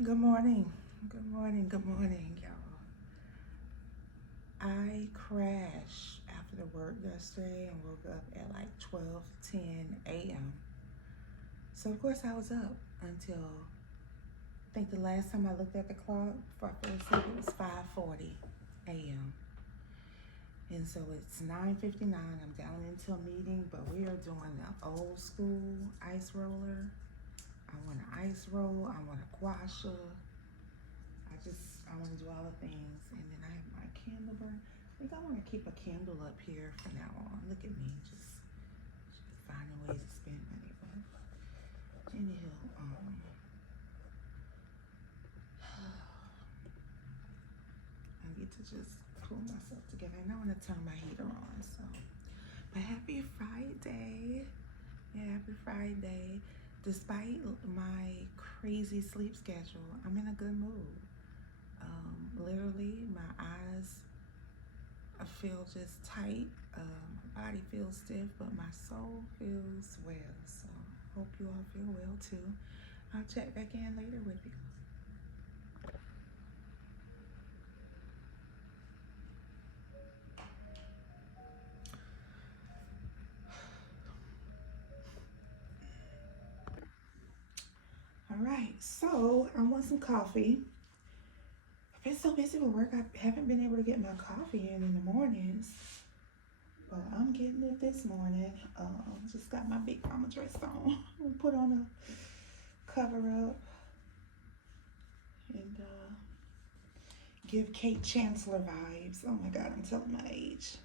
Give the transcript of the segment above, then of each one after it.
Good morning. Good morning. Good morning, y'all. I crashed after work yesterday and woke up at like 12:10 a.m. So of course I was up until I think the last time I looked at the clock before I fell asleep it was 5:40 a.m. And so it's 9:59. I'm down into a meeting, but we are doing the old school ice roller. I want an ice roll. I want a guasha. I want to do all the things, and then I have my candle burn. I think I want to keep a candle up here from now on. Look at me, just finding ways to spend money. But anyhow, I get to just pull myself together, and I want to turn my heater on. So, but happy Friday! Yeah, happy Friday. Despite my crazy sleep schedule, I'm in a good mood. Literally, my eyes I feel just tight. My body feels stiff, but my soul feels well. So hope you all feel well too. I'll check back in later with you. All right, so I want some coffee. I've been so busy with work, I haven't been able to get my coffee in the mornings, but I'm getting it this morning. Just got my big mama dress on. Put on a cover up and give Kate Chancellor vibes. Oh my God, I'm telling my age.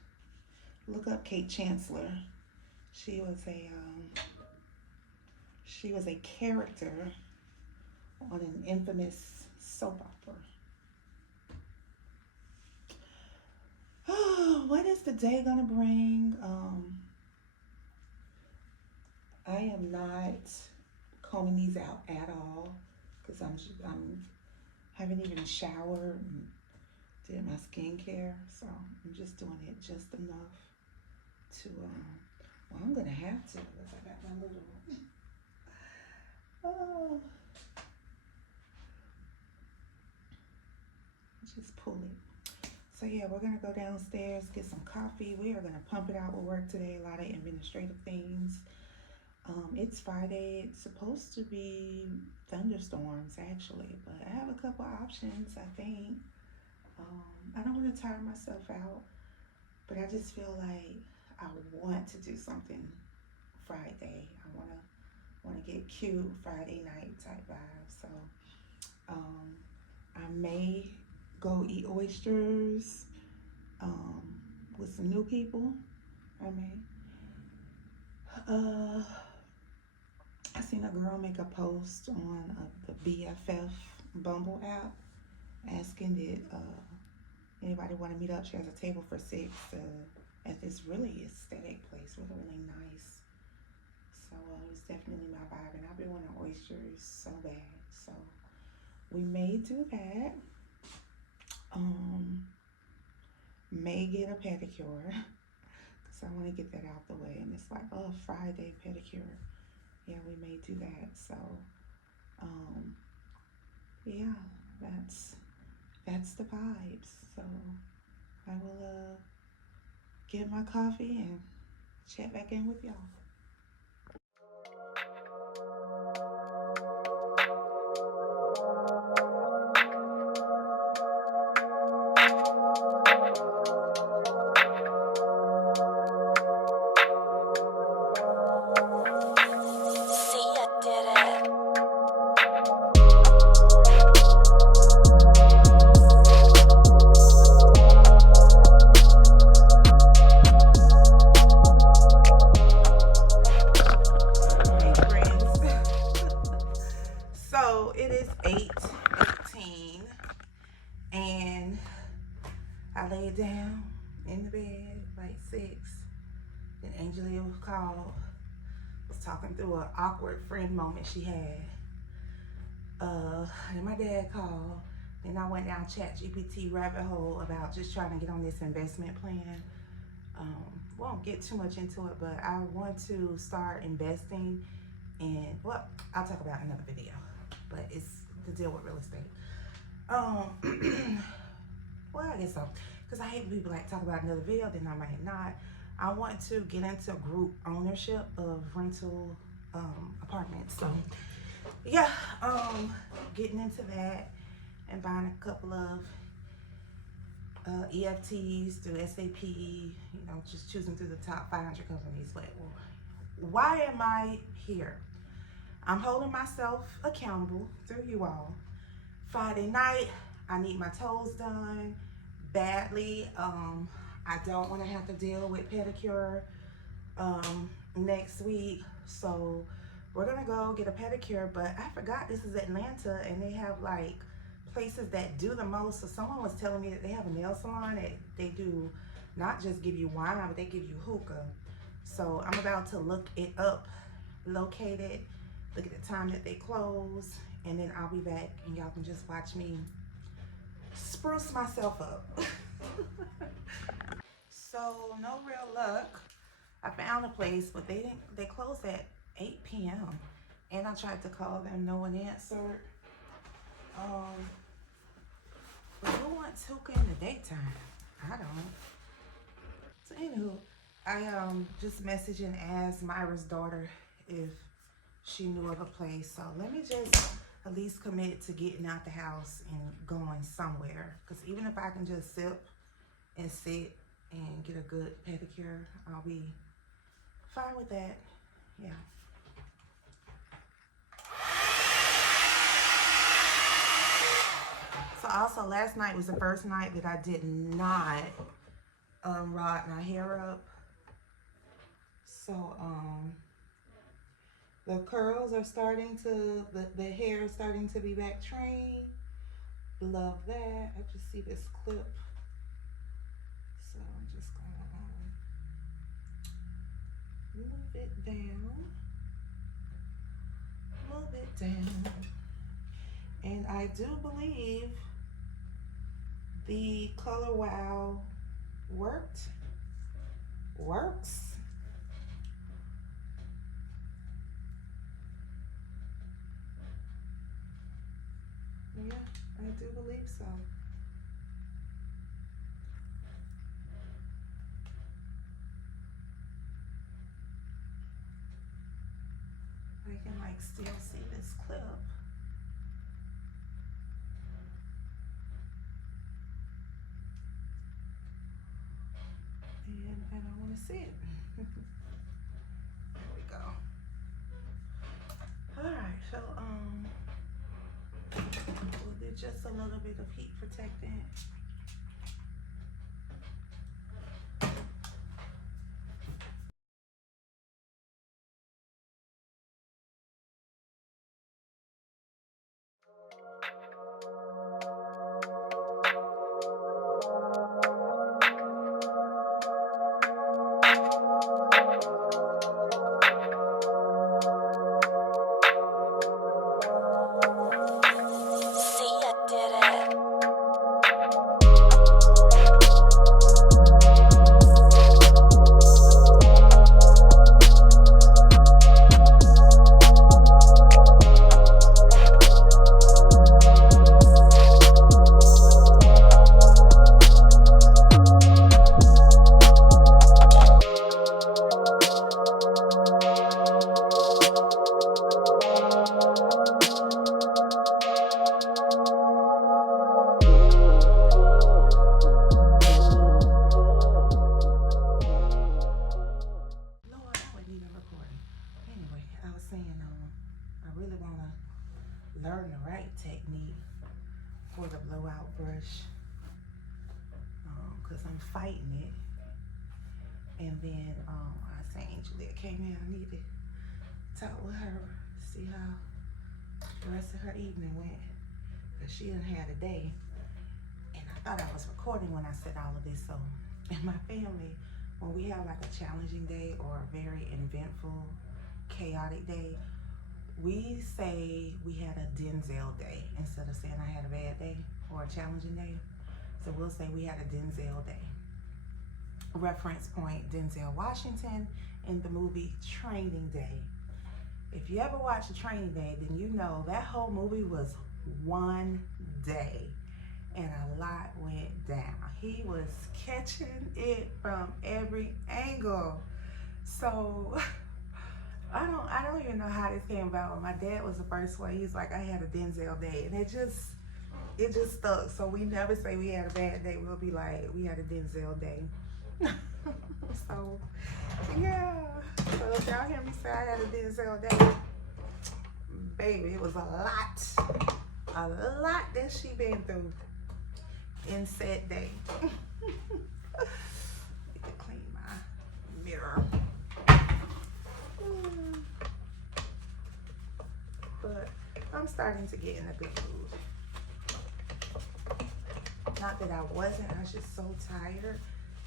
Look up Kate Chancellor. She was a character on an infamous soap opera. Oh, what is the day gonna bring? I am not combing these out at all because I'm haven't even showered and did my skincare, so I'm just doing it just enough to well, I'm gonna have to because I got my little oh, just pull it. So yeah, we're gonna go downstairs, get some coffee. We are gonna pump it out with work today. A lot of administrative things. It's Friday. It's supposed to be thunderstorms actually, but I have a couple options. I think I don't want to tire myself out, but I just feel like I want to do something Friday. I want to get cute Friday night type vibe. So I may go eat oysters with some new people. I may. I seen a girl make a post on the BFF Bumble app asking did anybody want to meet up. She has a table for six at this really aesthetic place, really nice. So it's definitely my vibe, and I've been wanting oysters so bad. So we may do that. May get a pedicure because I want to get that out the way. And it's like, oh, Friday pedicure. Yeah, we may do that. So, yeah, that's the vibes. So I will get my coffee and chat back in with y'all. Hey friends. So it is 8:18 and I laid down in the bed like 6. Then Angelia called, was talking through an awkward friend moment she had. And my dad called. Then I went down ChatGPT rabbit hole about just trying to get on this investment plan. Won't get too much into it, but I want to start investing in, well, I'll talk about another video. But it's the deal with real estate. Well, I guess so. Because I hate when people like talk about another video, then I might not. I want to get into group ownership of rental apartments. So yeah, getting into that and buying a couple of EFTs through SAP, you know, just choosing through the top 500 companies. But why am I here? I'm holding myself accountable through you all. Friday night, I need my toes done badly. I don't want to have to deal with pedicure next week, so we're gonna go get a pedicure. But I forgot this is Atlanta and they have like places that do the most. So someone was telling me that they have a nail salon that they do not just give you wine, but they give you hookah. So I'm about to look it up, locate it, look at the time that they close, and then I'll be back and y'all can just watch me spruce myself up. So no real luck. I found a place, but they closed at 8 p.m. and I tried to call them, no one answered. But who wants hookah in the daytime? I don't. So anywho, I just messaged and asked Myra's daughter if she knew of a place. So let me just at least commit to getting out the house and going somewhere. Because even if I can just sip and sit and get a good pedicure, I'll be fine with that. Yeah. So also last night was the first night that I did not rod my hair up. So the curls are starting to, the hair is starting to be back trained. Love that. I just see this clip. So I'm just gonna move it down. Move it down. And I do believe the Color Wow works. Yeah, I do believe so. I can like still see this clip. And I don't want to see it. There we go. Alright, so we'll do just a little bit of heat protectant. Learn the right technique for the blowout brush, because I'm fighting it. And then I say Angelia came in, I need to talk with her, see how the rest of her evening went, because she done had a day. And I thought I was recording when I said all of this. So in my family, when we have like a challenging day or a very eventful, chaotic day, we say we had a Denzel day instead of saying I had a bad day or a challenging day. So we'll say we had a Denzel day. Reference point, Denzel Washington in the movie Training Day. If you ever watch a Training Day, then you know that whole movie was one day, and a lot went down. He was catching it from every angle. So I don't even know how this came about. My dad was the first one. He's like, I had a Denzel day, and it just stuck. So we never say we had a bad day. We'll be like, we had a Denzel day. So yeah. So if y'all hear me say I had a Denzel day, baby, it was a lot that she been through in said day. Need to clean my mirror. But I'm starting to get in a good mood. Not that I wasn't, I was just so tired.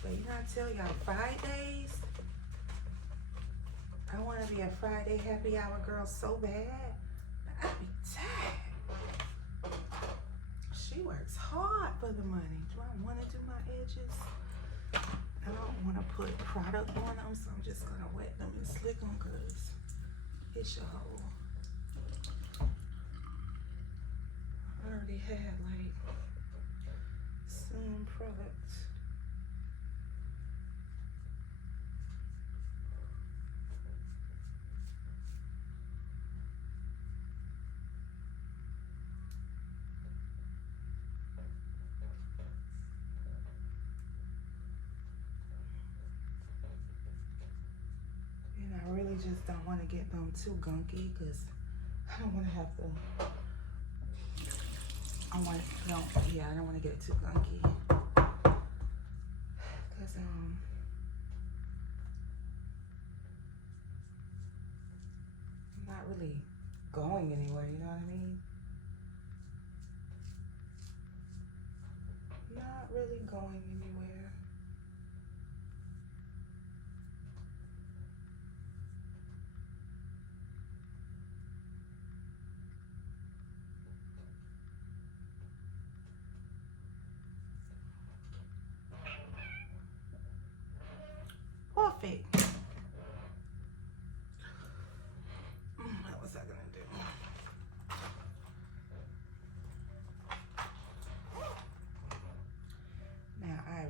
But you know, I tell y'all, Fridays, I want to be a Friday happy hour girl so bad, but I be tired. She works hard for the money. Do I want to do my edges? I don't want to put product on them, so I'm just going to wet them and slick them because it's your whole. I already had like some products. And I really just don't want to get them too gunky because I don't want to have to. I don't want to get it too gunky. Cause I'm not really going anywhere, you know what I mean? Not really going anywhere. Perfect. What was I gonna do? Now I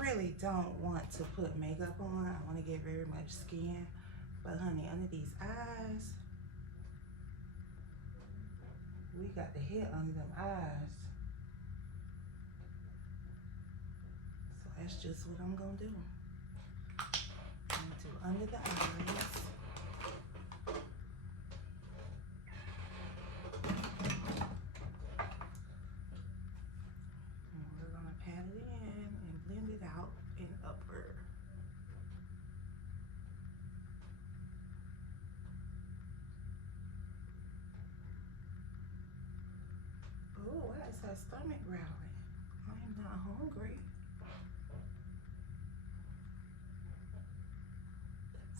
really don't want to put makeup on. I want to get very much skin. But honey, under these eyes, we got the hit under them eyes. So that's just what I'm gonna do. I'm gonna do under the eyes. And we're gonna pat it in and blend it out and upward. Oh, why is her stomach growling? I am not hungry.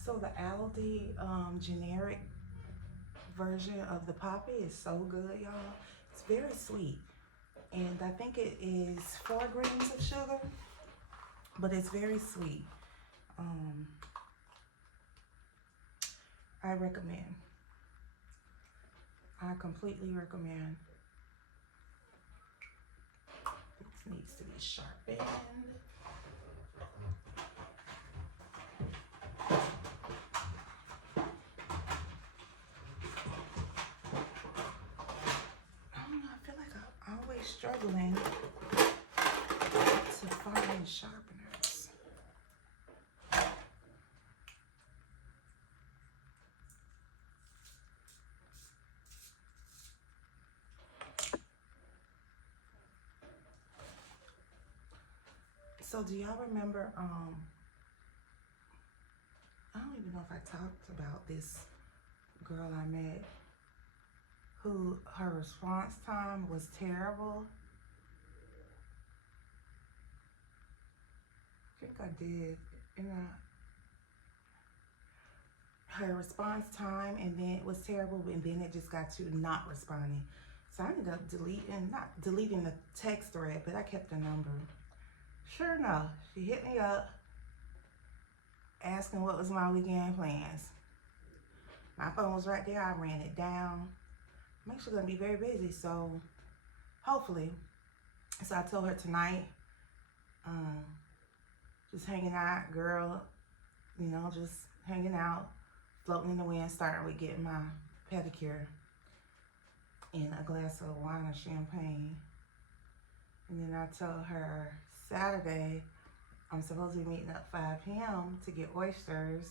So the Aldi generic version of the Poppy is so good, y'all. It's very sweet. And I think it is 4 grams of sugar, but it's very sweet. I recommend. I completely recommend. This needs to be sharpened. Struggling to find sharpeners. So do y'all remember, I don't even know if I talked about this girl I met who her response time was terrible. I think I did. Her response time, and then it was terrible, and then it just got to not responding. So I ended up not deleting the text thread, but I kept the number. Sure enough, she hit me up asking what was my weekend plans. My phone was right there. I ran it down. I'm actually gonna be very busy, so hopefully. So I told her tonight, um, just hanging out, girl, just hanging out, floating in the wind, starting with getting my pedicure in a glass of wine or champagne. And then I told her Saturday I'm supposed to be meeting up 5 p.m. to get oysters,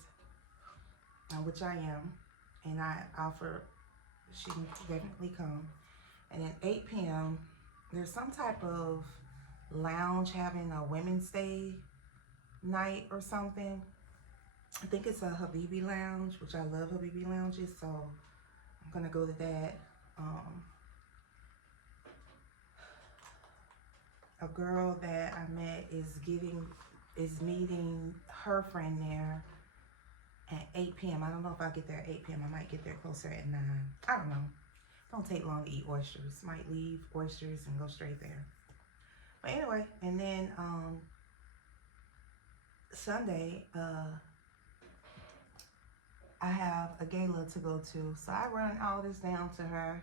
which I am. And I offer she can definitely come. And at 8 p.m., there's some type of lounge having a women's day night or something. I think it's a Habibi lounge, which I love Habibi lounges, so I'm gonna go to that. A girl that I met is meeting her friend there at 8 p.m. I don't know if I get there at 8 p.m. I might get there closer at 9. I don't know. Don't take long to eat oysters. Might leave oysters and go straight there. But anyway, and then Sunday, I have a gala to go to. So I run all this down to her.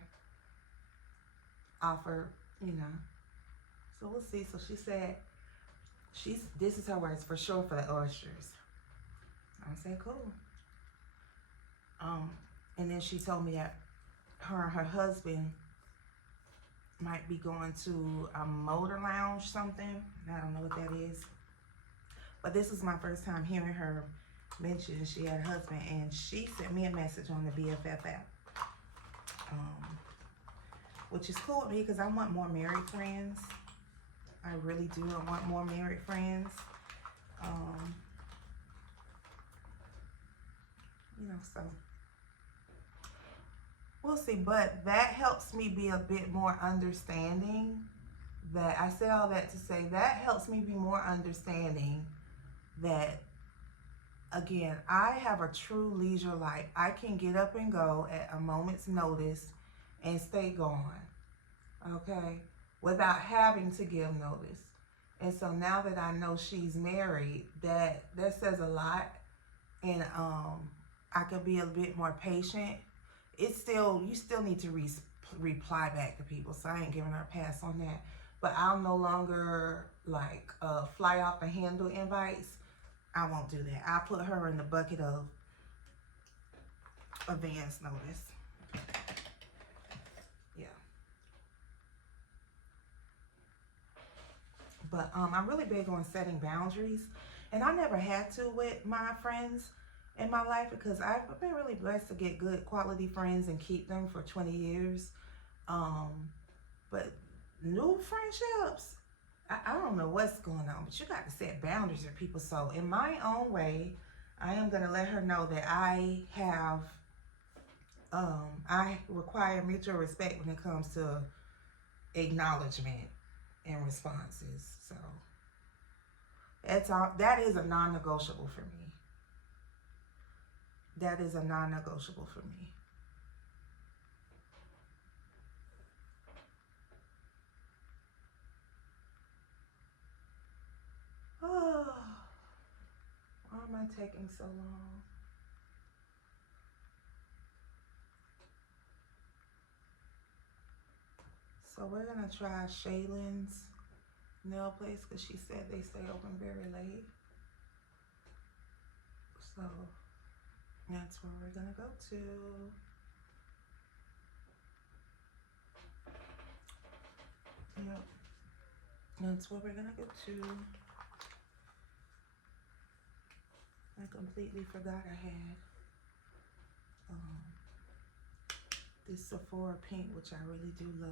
Offer, So we'll see. So she said, this is her words, for sure for the oysters. I said, cool. And then she told me that her and her husband might be going to a motor lounge something. I don't know what that is. But this is my first time hearing her mention she had a husband, and she sent me a message on the BFF app. Which is cool with me because I want more married friends. I really do. I want more married friends. So we'll see. But that helps me be a bit more understanding. That I say all that to say that helps me be more understanding that, again, I have a true leisure life. I can get up and go at a moment's notice and stay gone, okay, without having to give notice. And so now that I know she's married, that says a lot. And I could be a bit more patient. You still need to reply back to people, so I ain't giving her a pass on that. But I'll no longer fly off the handle invites. I won't do that. I'll put her in the bucket of advance notice. Yeah. But I'm really big on setting boundaries. And I never had to with my friends in my life because I've been really blessed to get good quality friends and keep them for 20 years. But new friendships, I don't know what's going on, but you got to set boundaries with people. So in my own way, I am going to let her know that I require mutual respect when it comes to acknowledgement and responses. So that is a non-negotiable for me. That is a non-negotiable for me. Oh, why am I taking so long? So we're gonna try Shaylin's nail place because she said they stay open very late. So that's where we're gonna go to. Yep. That's what we're gonna go to. I completely forgot I had this Sephora pink, which I really do love.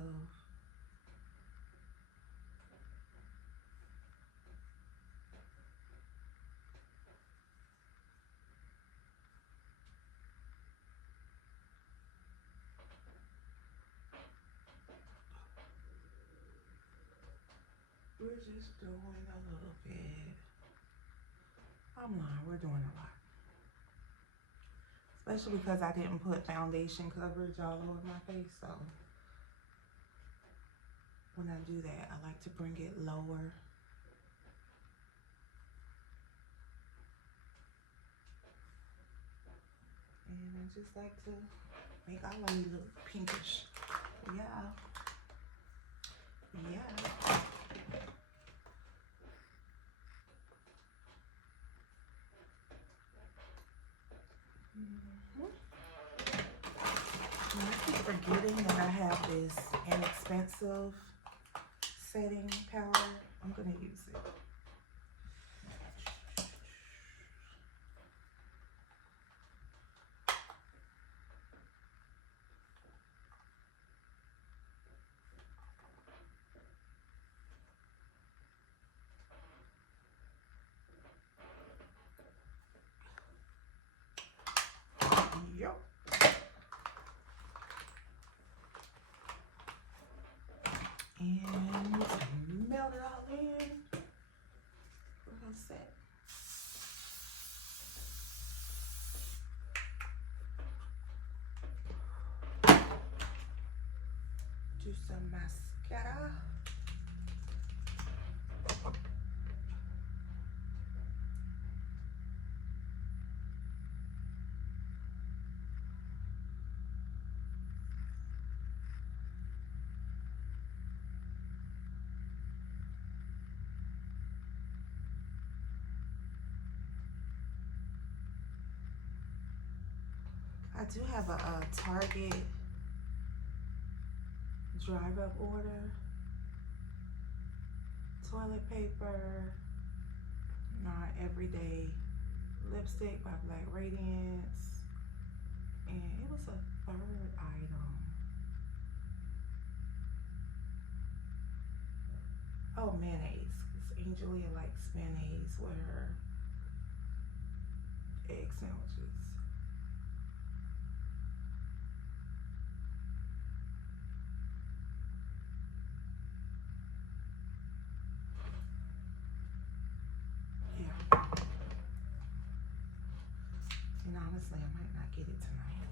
We're just doing a little bit. I'm lying, we're doing a lot. Especially because I didn't put foundation coverage all over my face, so when I do that, I like to bring it lower. And I just like to Make all of me look pinkish. Yeah. Yeah. I keep forgetting that I have this inexpensive setting powder. I'm gonna use it. Yup. And melt it all in. We're gonna set. Do some mascara. I do have a Target drive up order. Toilet paper, not everyday lipstick by Black Radiance, and it was a third item. Oh, mayonnaise, because Angelia likes mayonnaise with her egg sandwiches. Yeah. And honestly, I might not get it tonight.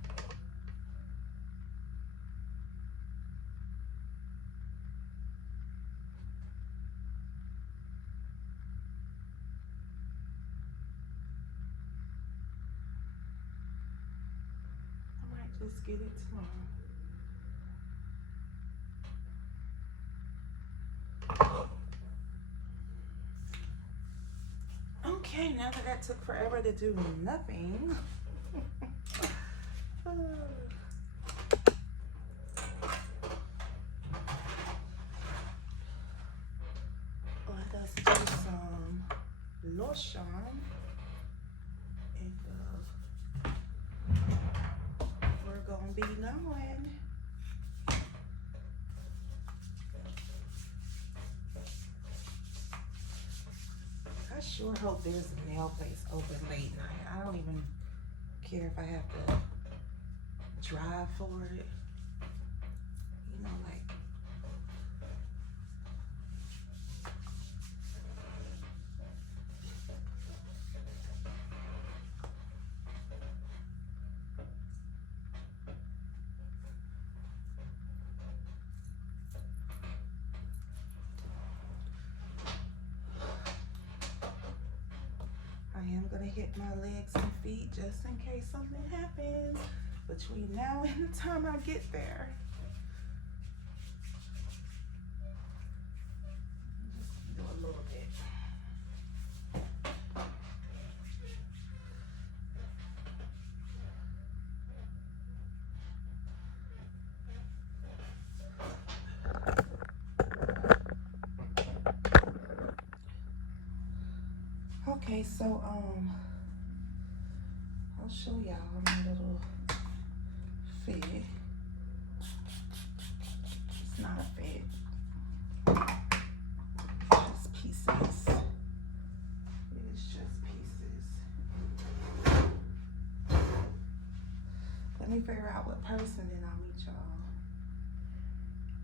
I might just get it tomorrow. Okay, now that took forever to do nothing. Let us do some lotion. And we're gonna be going. I sure hope there's a nail place open late night. I don't even care if I have to drive for it. You know, like. I am gonna hit my legs and feet just in case something happens between now and the time I get there. Just do a little bit. Okay, so I'll show y'all my little fit. It's not a fit. Just pieces. It is just pieces. Let me figure out what person and I'll meet y'all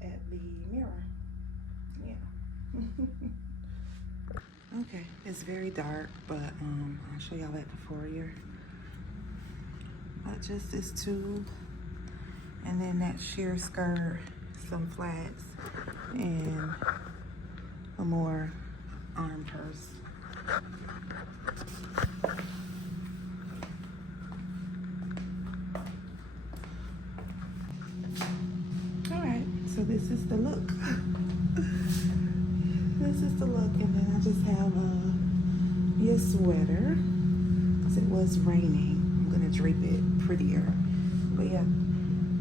at the mirror. Yeah. Okay, it's very dark, but I'll show y'all at the foyer. But just this tube, and then that sheer skirt, some flats, and a more arm purse. the look. This is the look. And then I just have a sweater. Because it was raining. I'm going to drape it prettier. But yeah,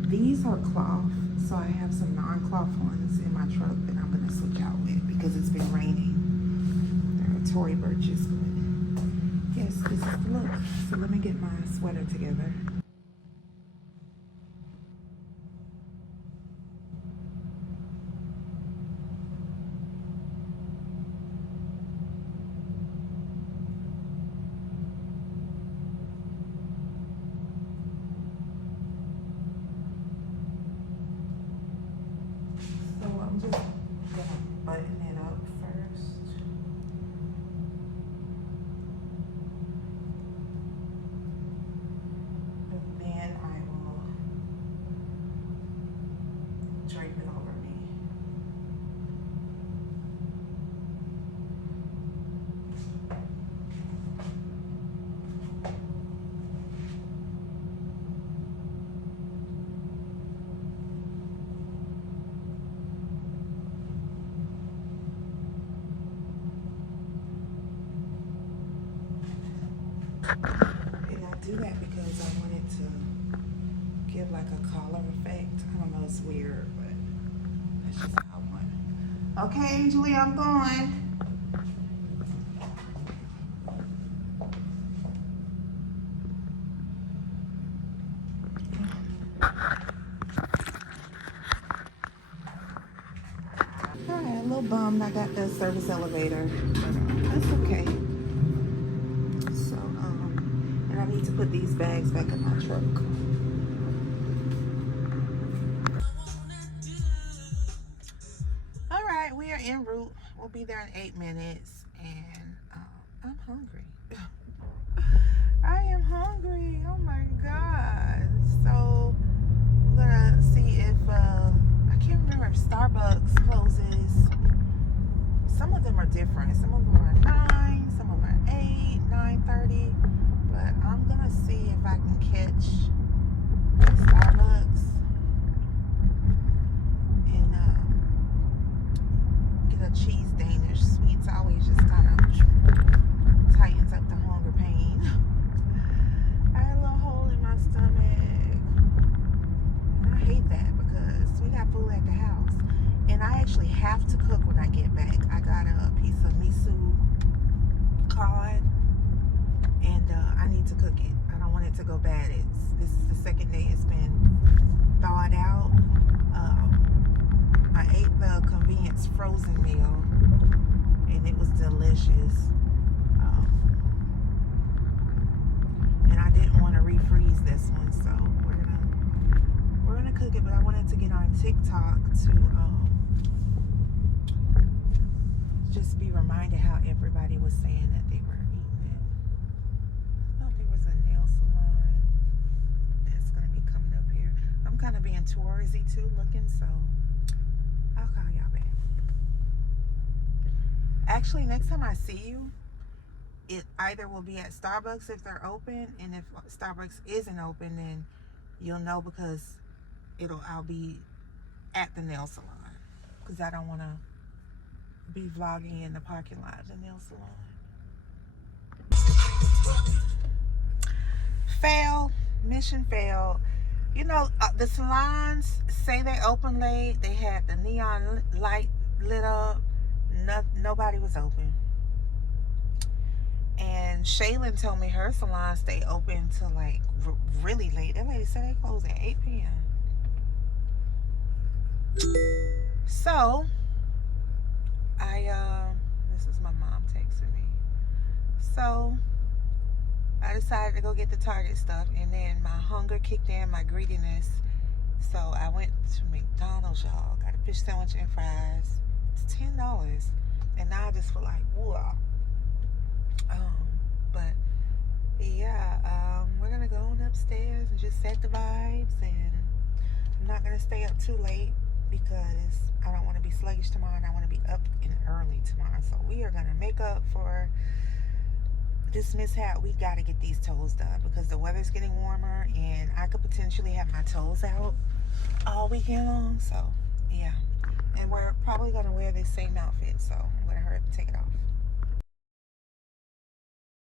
these are cloth. So I have some non-cloth ones in my truck that I'm going to switch out with because it's been raining. They're Tory Burches. But yes, this is the look. So let me get my sweater together. So I'm just gonna button it up first. And then I will drape it over me. And I do that because I want it to give like a collar effect. I don't know, it's weird, but that's just how I want it. Okay, Angelia, I'm going. Alright, a little bummed I got the service elevator, but that's okay. So, and I need to put these bags back in my truck. Alright, we are en route. We'll be there in 8 minutes, and I'm hungry. I am hungry. Oh my God. So, I'm gonna see if, I can't remember if Starbucks closes. Some of them are different. Some of them are 9, some of them are 8, 9:30. But I'm gonna see if I can catch Starbucks and get a cheese Danish. Sweets always just kind of tightens up the hunger pain. I had a little hole in my stomach. And I hate that because we got food at the house. And I actually have to cook when I get back. I got a piece of miso cod, and I need to cook it. I don't want it to go bad. This is the second day it's been thawed out. I ate the convenience frozen meal, and it was delicious. And I didn't want to refreeze this one, so we're gonna cook it. But I wanted to get on TikTok to just be reminded how everybody was saying that they were eating it. I thought there was a nail salon that's gonna be coming up here. I'm kind of being touristy too looking, so I'll call y'all back. Actually, next time I see you, it either will be at Starbucks if they're open, and if Starbucks isn't open, then you'll know because I'll be at the nail salon, because I don't want to be vlogging in the parking lot of the nail salon. Fail. Mission failed. You know, the salons say they open late. They had the neon light lit up. Nobody was open. And Shaylin told me her salon stay open till like really late. That lady said they close at 8 p.m. So this is my mom texting me. So I decided to go get the Target stuff, and then my hunger kicked in, my greediness. So I went to McDonald's, y'all. Got a fish sandwich and fries. It's $10. And now I just feel like, whoa. But yeah, we're gonna go on upstairs and just set the vibes, and I'm not gonna stay up too late because I don't want to be sluggish tomorrow, and I want to be up and early tomorrow. So we are gonna make up for this mishap. We got to get these toes done because the weather's getting warmer, and I could potentially have my toes out all weekend long. So yeah, And we're probably going to wear this same outfit, so I'm going to hurry up and take it off.